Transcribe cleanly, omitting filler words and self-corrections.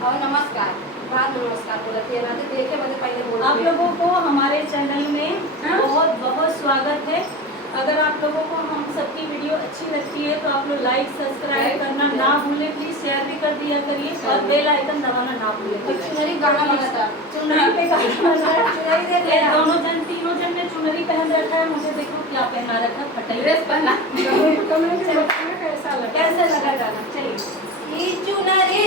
और नमस्कार, बाद में नमस्कार बोलते हैं ना, देखे बदे पहले बोलते आप लोगों को हमारे चैनल में बहुत बहुत स्वागत है। अगर आप लोगों को हम सबकी वीडियो अच्छी लगती है तो आप लोग लाइक सब्सक्राइब करना ना भूलें, प्लीज शेयर भी कर दिया करिए और बेल आइकन दबाना ना भूलें। चुनरी गाना लगा था, चुनरी पे गाना बन रहा है। चुनरी देख ये लिया। दोनों जन तीनों जन ने चुनरी पहन रखा है। मुझे देखो क्या पहना रखा, फटाई ड्रेस पहना। कैसा लगा गाना? चलिए। ई चुनरी